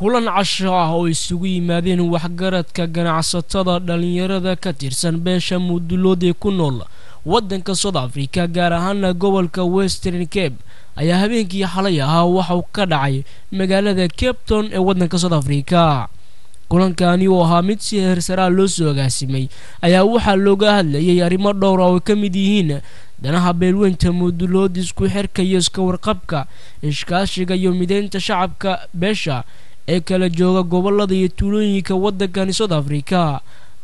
kulan casho ah oo isugu yimaadeen waxgaradka ganacsatada dhalinyarada ka tirsan beesha Mudulood ee ku nool waddanka South Africa gaar ahaan gobolka Western Cape ayaa habeenkii xalay ahaa waxa uu ka dhacay magaalada Cape Town ee waddanka South Africa. kulankani oo ahaa mid si heersara loo soo agaasimay ayaa waxa looga hadlayay arrimo dhowr ah oo ka mid yihiin danaha beelweynta Mudulood isku xirka iyo iska warqabka iskaashiga iyo mideynta shacabka beesha ee kala jooga gobolada iyo tuulooyinka waddanka South Africa,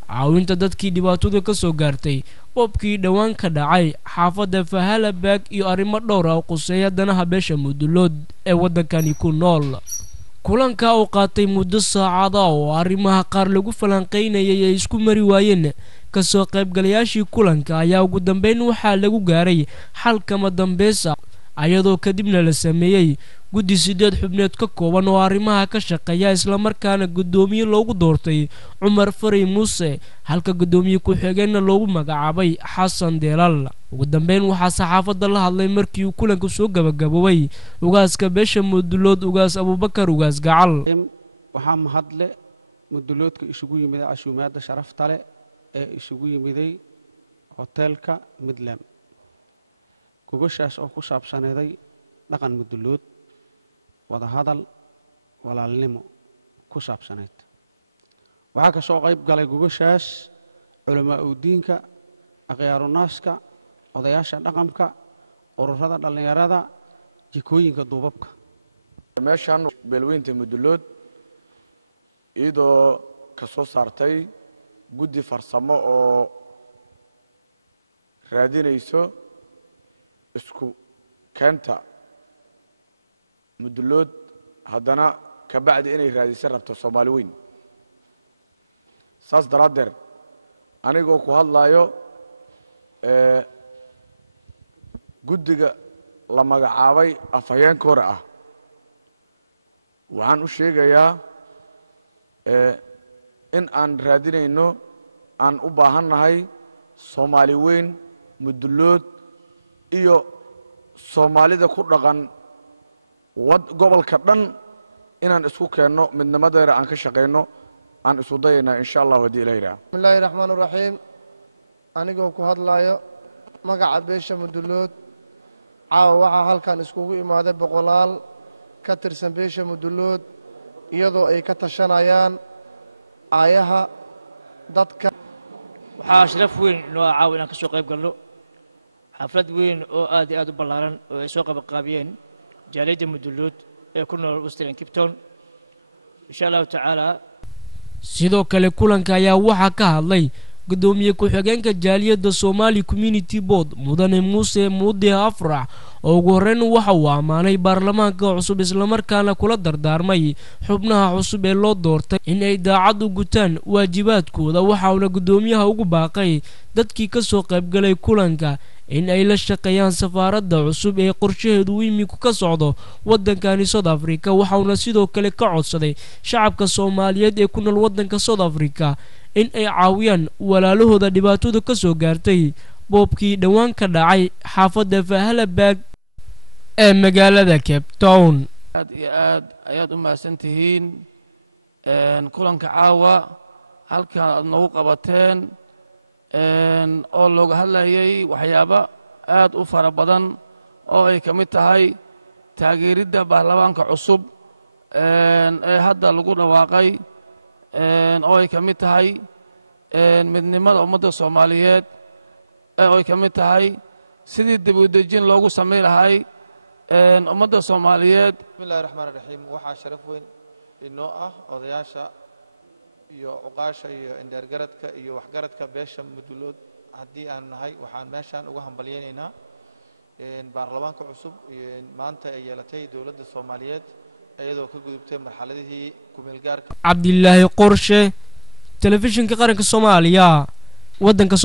caawinta dadkii dhibaatadu ka soo gaartay boobkii dhawaan ka dhacay xaafadda Fahalabag iyo arrimo dhowr ah oo quseeya danaha beesha Mudulood ee waddankani ku nool. kulanka oo qaatay muddo saacada oo arrimaha qaar lagu falanqeynayay ay isku mari waayeen ka soo qaybgalayaashii kulanka ayaa ugu dambeyn waxaa lagu gaaray xal kama dambaysa ayadoo kadibna la sameeyay guddi 8 xubnood ka kooban oo arrimaha ka shaqeeya isla markaana gudoomiye loogu doortay Cumar Faray Muuse halka gudoomiye ku xigeenna loogu magacaabay Xasan Deelal. ugu dambeyn waxaa saxaafadda la hadlay markii uu kulanku soo gabagaboway ugaaska beesha Mudulood ugaas Abubakar ugaas Gacal. waxaa mahadle Muduloodka isugu yimid cashuumaadda sharafta leh ee isugu yimiday hotelka Midland gogoshaas oo ku saabsaneeday dhaqan Mudulood wada hadal walaalnimo ku saabsaneed. waxaa ka soo qayb galay gogoshaas culamaa u diinka aqyaarunaska odayaasha dhaqanka ururada dhalinyarada jikooyinka duubabka. meeshan beelweynta Mudulood iyadoo ka soo saartay guddi farsamo oo raadinayso isku keenta Mudulood haddana ka bacdi inay raadisay rabto Soomaali weyn. saas daraadeed anigoo ku hadlayo guddiga la magacaabay afhayeenka hore ah waxaan u sheegayaa in aan raadinayno aan u baahannahay Soomaali weyn Mudulood iyo Soomaalida ku dhaqan gobolka dhan inaan isku keenno midnimadeena aan ka shaqeyno aan isku dayayna insha Allah hadii Ilaahay. Bismillahir Rahmanir Rahim. anigoo ku hadlayo magaca beesha Mudulood waxa halkan iskugu imaaday boqolaal ka tirsan beesha Mudulood iyadoo ay ka tashanayaan aayaha dadka. waxaa sharaf weyn noo caawin aan ka soo qayb galno xaflad weyn oo aad iyo aad u ballaaran oo ay soo qabanqaabiyeen jaaliyadda Mudulood ee ku nool Western Cape Town insha Allah ta'ala. sidoo kale kulanka ayaa waxa ka hadlay gudoomiye ku xigeenka jaaliyadda Somali Community Board Mudane Muuse Muudi Afrax oo ugu horreyn waxa uu amaanay baarlamaanka cusub isla markaana kula dardaarmay xubnaha cusub ee loo doortay in ay daacad u gutaan waajibaadkooda. waxa uu gudoomiyaha ugu baaqay dadkii ka soo qayb galay kulanka in ay la shaqeeyaan safaaradda cusub ee qorshaheedu iminku ka socdo waddankani South Africa. waxa uu sidoo kale ka codsaday shacabka Soomaaliyeed ee ku nool waddanka South Africa in ay caawiyaan walaalahooda dhibaatada ka soo gaartay boobkii dhawaan ka dhacay xaafadda Fahalabag ee magaalada Cape Town. aad iyo aad ayaad u mahadsantihiin kulanka caawa halkan aad nagu qabateen oo looga hadlayay waxyaabo aad u fara badan oo ay ka mid tahay taageeridda baarlamaanka cusub ee hadda lagu dhawaaqay oo ay ka mid tahay midnimada ummadda Soomaaliyeed oo ay ka mid tahay sidii dib u dejin loogu sameyn lahay ummadda Soomaaliyeed. Bismillahir Rahmanir Rahim. waxaa sharaf weyn inoo ah odayaasha iyo uqaasha iyo indeergaradka iyo waxgaradka beesha Mudulood haddii aan nahay waxaan meeshaan uga hambalyeynaa baarlamaanka cusub maanta ay yeelatay dawladda Soomaaliyeed iyadoo ka gudubtay marxaladihii ku meel gaarka. Cabdillaahi Qorshe, telefishinka qaranka Soomaaliya, waddanka